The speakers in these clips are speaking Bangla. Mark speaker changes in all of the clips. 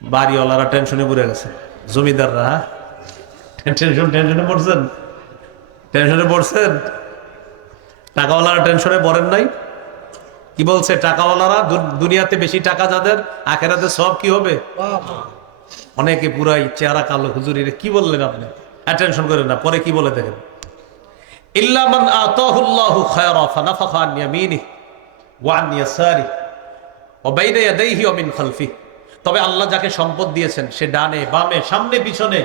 Speaker 1: বাড়িওয়ালারা টেনশনে পড়ে গেছে। জমিদাররা হ্যাঁ? টেনশন, টেনশনে পড়ছেন টেনশনে পড়ছেন টাকাওয়ালারা টেনশনে পড়েন নাই। কি বলছে? টাকাওয়ালারা দুনিয়াতে বেশি টাকা যাদের, আখেরাতে সব কি হবে? অনেকে পুরাই চেহারা কালো। হুজুরিরে কি বললেন আপনি? টেনশন করেন না, পরে কি বলে দেখেন। ইল্লা মান আতাহুল্লাহু খায়রা ফানাফাখা আন ইয়ামিনিহি ওয়া আন ইয়াসারিহি ওয়া বাইনা ইয়াদাইহি ওয়া মিন খালফিহি। তবে আল্লাহ যাকে সম্পদ দিয়েছেন, সে ডানে, বামে, সামনে, পিছনে,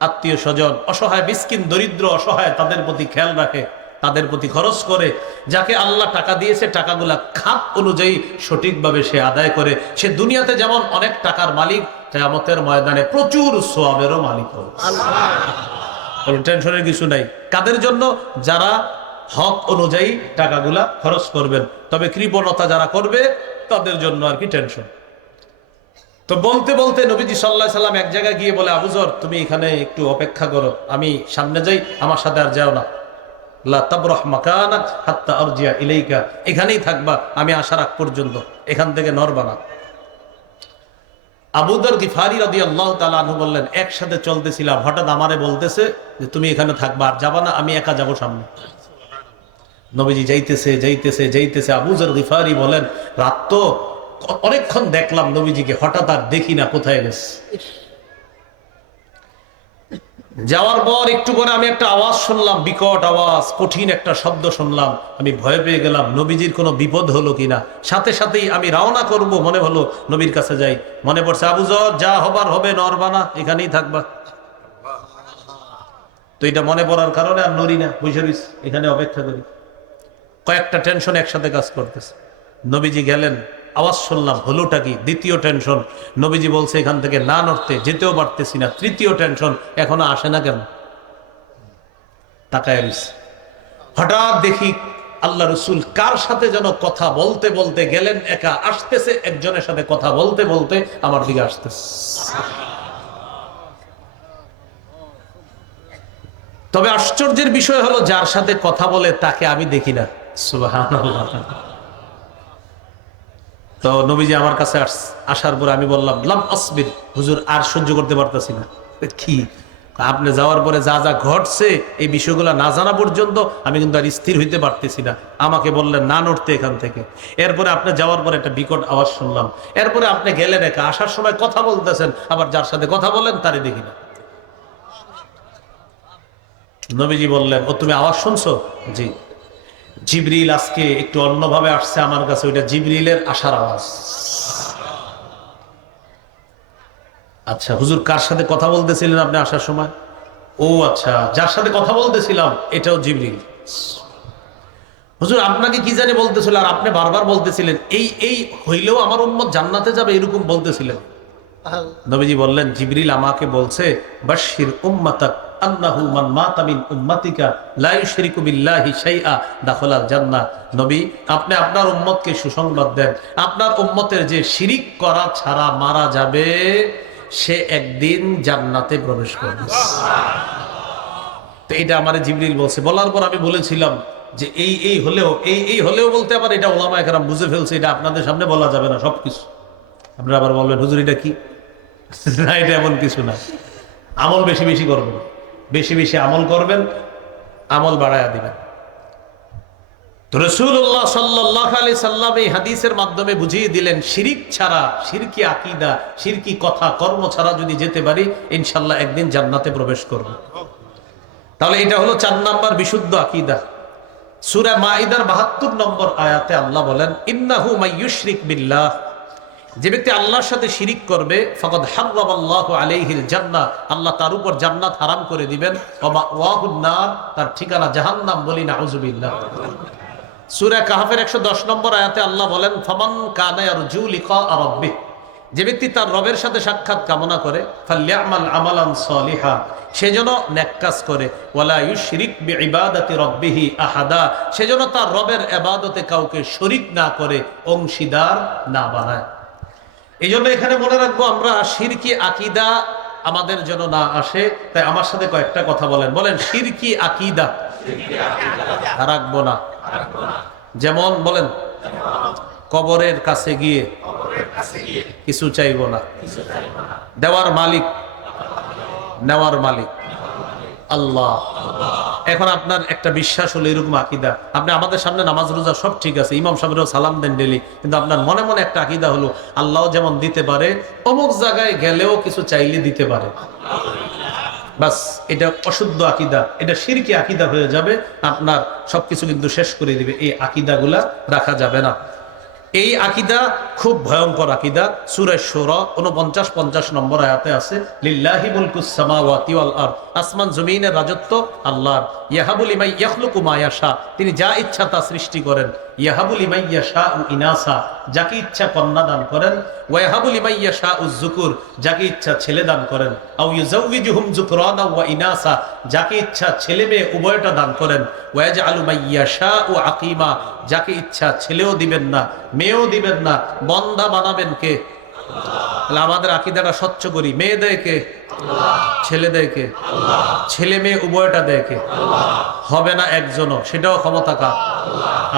Speaker 1: আত্মীয় স্বজন, অসহায় বিস্কিন দরিদ্র, অসহায়, তাদের প্রতি খেয়াল রাখে, তাদের প্রতি খরচ করে। যাকে আল্লাহ টাকা দিয়েছে, টাকাগুলা খাত অনুযায়ী সঠিকভাবে সে আদায় করে। সে দুনিয়াতে যেমন অনেক টাকার মালিক, কেয়ামতের ময়দানে প্রচুর সোয়াবেরও মালিক হবে। টেনশনের কিছু নাই। কাদের জন্য? যারা হক অনুযায়ী টাকাগুলা খরচ করবেন। তবে কৃপণতা যারা করবে, তাদের জন্য আর কি টেনশন। তো বলতে বলতে নবীজি সাল্লাহ সাল্লাম এক জায়গায় গিয়ে বলে আবুজর তুমি এখানে একটু অপেক্ষা করো, আমি সামনে যাই, আমার সাথে আর যাও না। এখানেই থাকবা, আমি আসার আগ পর্যন্ত, এখান থেকে নড়বা না। আবুদর গিফারি আল্লাহ তালু বললেন, একসাথে চলতেছিলাম, হঠাৎ আমারে বলতেছে যে, তুমি এখানে থাকবা, আর যাবা না, আমি একা যাব সামনে। নবীজি যাইতেছে যাইতেছে যাইতেছে আবুজর গিফারি বলেন, রাত তো অনেকক্ষণ দেখলাম নবীজিকে, হঠাৎ আর দেখি না কোথায় গেছে। যাওয়ার পর একটু পরে আমি একটা আওয়াজ শুনলাম, বিকট আওয়াজ, কঠিন একটা শব্দ শুনলাম। আমি ভয় পেয়ে গেলাম, নবীজির কোনো বিপদ হলো কিনা সাথে সাথেই আমি রওনা করব, মনে হলো নবীর কাছে যাই। মনে পড়ছে আবুজর যা হবার হবে, নরবানা, এখানেই থাকবা। তো এটা মনে পড়ার কারণে আর নড়ি না বুঝে রইস, এখানে অপেক্ষা করি। কয়েকটা টেনশন একসাথে কাজ করতেছে। নবীজি গেলেন আওয়াজ শুনলাম, হলোটা কি? দ্বিতীয় টেনশন। নবীজি বলছে, এখান থেকে না নড়তে, যেতেও পারতেছি না। তৃতীয় টেনশন, এখনও আসে না কেন? তাকায়। হঠাৎ দেখি আল্লাহ রসুল কার সাথে যেন কথা বলতে বলতে গেলেন, একা আসতেছে, একজনের সাথে কথা বলতে বলতে আমার দিকে আসতেছে। তবে আশ্চর্যের বিষয় হলো, যার সাথে কথা বলে তাকে আমি দেখি না। সুবহানাল্লাহ। তো নবীজি আমার কাছে আস- আসার পরে আমি বললাম, লাম আসবির। হুজুর, আর সহ্য করতে পারতাছি না। কি? আপনি যাওয়ার পরে যা যা ঘটছে, এই বিষয়গুলো না জানা পর্যন্ত আমি কিন্তু আর স্থির হইতে পারতেছি না। আমাকে বললেন, না নড়তে এখান থেকে। এরপরে আপনি যাওয়ার পরে একটা বিকট আওয়াজ শুনলাম। এরপরে আপনি গেলেন একা, আসার সময় কথা বলতেছেন, আবার যার সাথে কথা বলেন তারই দেখি না। নবীজি বললেন, ও, তুমি আওয়াজ শুনছো? জি। জিবরিল আজকে একটু অন্যভাবে আসছে আমার কাছে ওইটা জিবরিলের আসার আওয়াজ। আচ্ছা হুজুর কার সাথে কথা বলতেছিলেন আপনি আসার সময়? ও আচ্ছা যার সাথে কথা বলতেছিলাম এটাও জিবরিল। হুজুর আপনাকে কি জানি বলতেছিল আর আপনি বারবার বলতেছিলেন এই এই হইলেও আমার উম্মত জান্নাতে যাবে এরকম বলতেছিলেন। নবীজি বললেন জিবরিল আমাকে বলছে বাশির উম্মাতাক আন্নাহু মান মাতা উম্মাতিকা লা ইউশরিকু বিল্লাহি শাইআ দাখালাল জান্নাহ। নবী, আপনি আপনার উম্মতকে সুসংবাদ দেন। আপনার উম্মতের যে শিরিক করা ছাড়া মারা যাবে, সে একদিন জান্নাতে প্রবেশ করবে। তো এটা আমার জিবরিল বলছে। বলার পর আমি বলেছিলাম যে এই এই হলেও, এই এই হলেও বলতে আবার এটা ওলামা একরাম বুঝে ফেলছে, এটা আপনাদের সামনে বলা যাবে না সবকিছু। আপনারা আবার বলবেন, হুজুর, এটা কি? না, এটা এমন কিছু না। আমল বেশি বেশি করবেন বেশি বেশি আমল করবেন, আমল বাড়ায়া দিবেন। রসুল্লাহ সাল্লাহ আলি সাল্লাম এই হাদিসের মাধ্যমে বুঝিয়ে দিলেন, শিরিক ছাড়া, শিরকি আকিদা, শিরকি কথা, কর্ম ছাড়া যদি যেতে পারি, ইনশাল্লাহ একদিন জান্নাতে প্রবেশ করব। তাহলে এটা হলো চার নাম্বার বিশুদ্ধ আকিদা। সুরা মাইদার বাহাত্তর নম্বর আয়াতে আল্লাহ বলেন, ইন্নাহু মাইয়ুশরিক বিল্লাহ। যে ব্যক্তি আল্লাহর সাথে শিরিক করবে, ফকদ হারাল্লাহ আলাইহিল জান্নাহ, আল্লাহ তার উপর জান্নাত হারাম করে দিবেন। তার ঠিকানা জাহান্নাম বলি নাউজুবিল্লাহ সূরা কাহাফের 110 নম্বর আয়াতে আল্লাহ বলেন, ফামান কানা ইয়ারজু লিকা রাব্বিহ যে ব্যক্তি তার রবের সাথে সাক্ষাৎ কামনা করে সেজন্য নেক কাজ করে আহাদা সেজন্য তার রবের কাউকে শরিক না করে, অংশীদার না বানায়। এই জন্য এখানে মনে রাখব, আমরা শিরকি আকিদা আমাদের যেন না আসে। তাই আমার সাথে কয়েকটা কথা বলেন। বলেন, শিরকি আকিদা। রাখব না। যেমন, বলেন, কবরের কাছে গিয়ে কিছু চাইব না। দেওয়ার মালিক, নেওয়ার মালিক। আল্লাহ। এখন আপনার একটা বিশ্বাস হলো এরকম আকিদা। আপনি আমাদের সামনে নামাজ, রোজা সব ঠিক আছে, ইমাম সাহেবেরও সালাম দেন ডেলি কিন্তু আপনার মনে মনে একটা আকিদা হলো, আল্লাহ যেমন দিতে পারে, অমুক জায়গায় গেলেও কিছু চাইলে দিতে পারে। বাস, এটা অশুদ্ধ আকিদা। এটা সিরকি আকিদা হয়ে যাবে, আপনার সবকিছু কিন্তু শেষ করে দিবে। এই আকিদাগুলা রাখা যাবে না। এই আকিদা খুব ভয়ঙ্কর আকিদা। সুরে সোর উনপঞ্চাশ পঞ্চাশ নম্বর আয়াতে আছে, লিল্লাহি মুলকুসামাওয়াতি ওয়াল আরদ। আসমান জমিনের রাজত্ব আল্লাহর। ইয়াহাবুল ইমাই ইয়াখলুকু মায়াশা তিনি যা ইচ্ছা তা সৃষ্টি করেন। ইয়াহাবুল ইমাই ইয়াশা ও ইনাসা। যাকে ইচ্ছা কন্যা দান করেন। শাহ যাকে ইচ্ছা ছেলে দান করেন। ওয়া যাকে ইচ্ছা ছেলে মেয়ে উভয়টা দান করেন। ওয়াজআলু মাইয়া শাহ ও আকিমা, যাকে ইচ্ছা ছেলেও দিবেন না, মেয়েও দিবেন না, বন্দা বানাবেন কে? তাহলে আমাদের আকিদাটা স্বচ্ছ করি। মেয়ে দেয় কে? ছেলে দেয় কে? ছেলে মেয়ে উভয়টা দেয় কে? হবে না একজনও, সেটাও ক্ষমতা কার?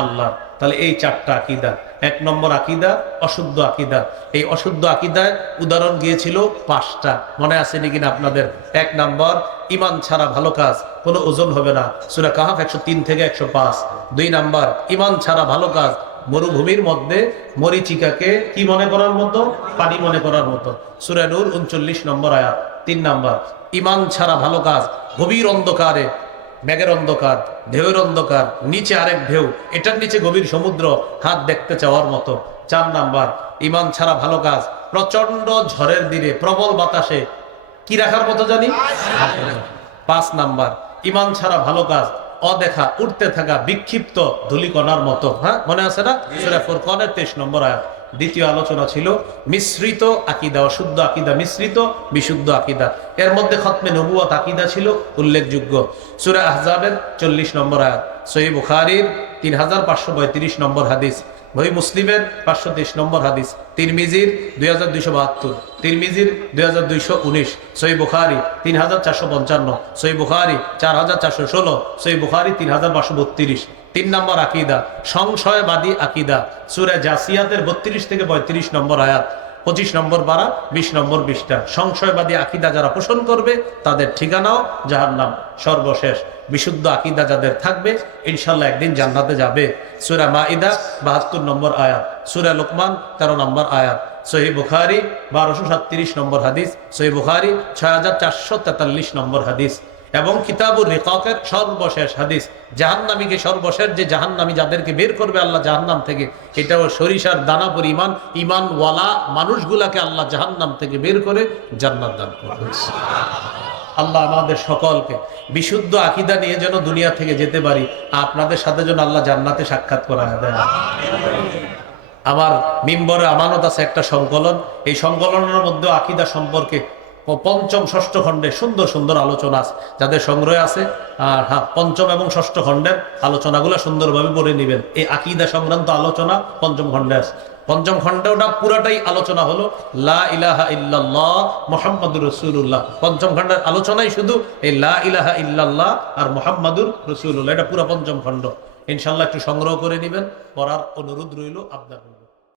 Speaker 1: আল্লাহ। তাহলে এই চারটা আকিদা। এক নম্বর আকিদা, অশুদ্ধ আকিদা। এই অশুদ্ধ আকিদায় উদাহরণ গিয়েছিল পাঁচটা। মনে আছে নাকি না আপনাদের? এক নম্বর ইমান ছাড়া ভালো কাজ, কোনো ওজন হবে না। সুরা কাহাফ একশো তিন থেকে একশো পাঁচ। দুই নাম্বার ইমান ছাড়া ভালো কাজ মরুভূমির মধ্যে মরিচিকাকে কি মনে করার মতো? পানি মনে করার মতো। সুরানুর উনচল্লিশ নম্বর আয়াত, তিন নম্বর। ইমান ছাড়া ভালো কাজ, গভীর অন্ধকারে, মেঘের অন্ধকার, ঢেউয়ের অন্ধকার, নিচে আরেক ঢেউ, এটার নিচে গভীর সমুদ্র, হাত দেখতে চাওয়ার মতো। চার নাম্বার, ইমান ছাড়া ভালো কাজ প্রচণ্ড ঝড়ের দিনে, প্রবল বাতাসে, কি রাখার মতো জানি? পাঁচ নাম্বার, ইমান ছাড়া ভালো কাজ অদেখা উঠতে থাকা বিক্ষিপ্ত ধুলিকণার মতো হ্যাঁ? মনে আছে না? সুরা ফুরকনের তেইশ নম্বর আয়াত। দ্বিতীয় আলোচনা ছিল, মিশ্রিত আকিদা, অশুদ্ধ আকিদা, মিশ্রিত বিশুদ্ধ আকিদা। এর মধ্যে খতমে নবুয়াত আকিদা ছিল, উল্লেখযোগ্য। সুরা আহজাবের চল্লিশ নম্বর আয়াত সহি বুখারির তিন হাজার পাঁচশো পঁয়ত্রিশ নম্বর হাদিস বই মুসলিমের পাঁচশো তেইশ নম্বর হাদিস, তিরমিজির দুই হাজার দুইশো বাহাত্তর, তিরমিজির দুই হাজার দুইশো উনিশ সই বুখারি তিন হাজার চারশো পঞ্চান্ন সই বুখারি চার হাজার চারশো ষোলো সই বুখারি তিন হাজার পাঁচশো বত্রিশ। তিন নম্বর আকিদা, সংশয়বাদী আকিদা। সুরে জাসিয়াতের বত্রিশ থেকে পঁয়ত্রিশ নম্বর আয়াত, পঁচিশ নম্বর বারা বিশ নম্বর বিশটা সংশয়বাদী আকিদা যারা পোষণ করবে, তাদের ঠিকানাও যাহার নাম সর্বশেষ বিশুদ্ধ আকিদা যাদের থাকবে ইনশাল্লাহ একদিন জান্নাতে যাবে। সুরা মাইদা বাহাত্তর নম্বর আয়াত। সুরা লোকমান, তেরো নম্বর আয়াত। সহি বুখারি, বারোশো সাতত্রিশ নম্বর হাদিস। সহি বুখারি, ছয় হাজার চারশো তেতাল্লিশ নম্বর হাদিস। এবং কিতাবুর রিকাকের সর্বশেষ হাদিস, জাহান্নামীকে সর্বশেষ যে জাহান্নামী যাদেরকে বের করবে আল্লাহ জাহান্নাম থেকে, এটাও সরিষার দানা পরিমাণ ইমানওয়ালা মানুষগুলাকে আল্লাহ জাহান্নাম থেকে বের করে জান্নাত দান করবে। আল্লাহ আমাদের সকলকে বিশুদ্ধ আকিদা নিয়ে যেন দুনিয়া থেকে যেতে পারি, আপনাদের সাথে যেন আল্লাহ জান্নাতে সাক্ষাৎ করা দেয় আমার মিম্বরে আমানত আছে একটা সংকলন, এই সংকলনের মধ্যে আকিদা সম্পর্কে ও পঞ্চম ষষ্ঠ খণ্ডে সুন্দর সুন্দর আলোচনা আছে। যাদের সংগ্রহে আছে, আর হ্যাঁ পঞ্চম এবং ষষ্ঠ খণ্ডের আলোচনাগুলো সুন্দরভাবে পড়ে নেবেন। এই আকিদা সংক্রান্ত আলোচনা পঞ্চম খণ্ডে আছে। পঞ্চম খণ্ডটা পুরাটাই আলোচনা হলো, লা রসুল্লাহ পঞ্চম খণ্ডের আলোচনাই শুধু এই লা ইলাহা ইল্লাল্লাহ আর মোহাম্মদুর রসুল্লাহ এটা পুরো পঞ্চম খণ্ড। ইনশাল্লাহ একটু সংগ্রহ করে নেবেন, পড়ার অনুরোধ রইল আপনার